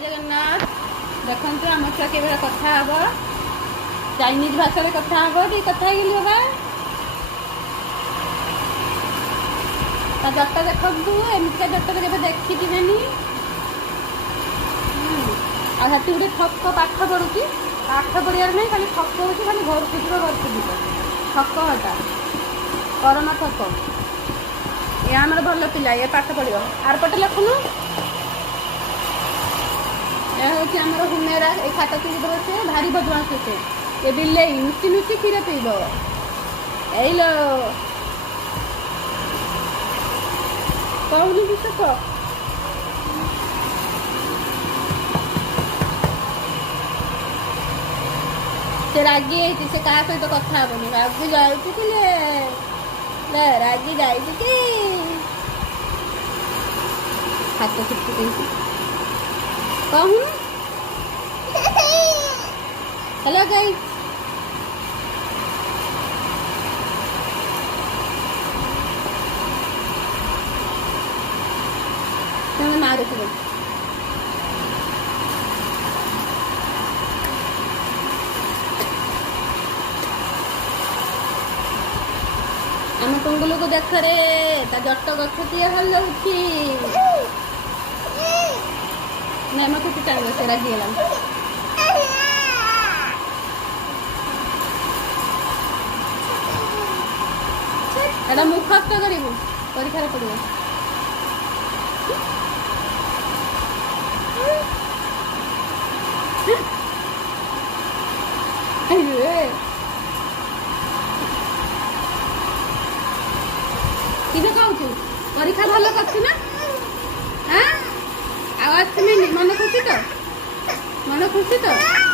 जगन्नाथ देखते आम छुआ के कथा हम चाइनीज भाषा कथा हम कथा बाबा जट देखु एमती जट के देखी हाथी गोटे ठक पाठ पढ़ुची पाठ पढ़ार नहीं खाली ठक हो खाली घर को जीव ठक हटा करमा ठक ये आम भल पिला ये पाठ पढ़ आर पटे लिखुन यह हूँ आम हुमेरा ये खाता चुकी देव से भारी बदमाश से ये बिल्ले नुची नुची क्षीर पीब एलो कौन विश्व से रागी से क्या सहित कथा हेनी रागी जाए रागी जाए हाथ छुट्टी कहूँ हेलो गाइस मारे आम टुंगुलू को देख रे जट गछ किए हल जाऊँ नहीं मत टाइम से रागी एटा मुखस्त करू परीक्षा पड़ो कि कहू परीक्षा भल कर हाँ आज मन खुशी तो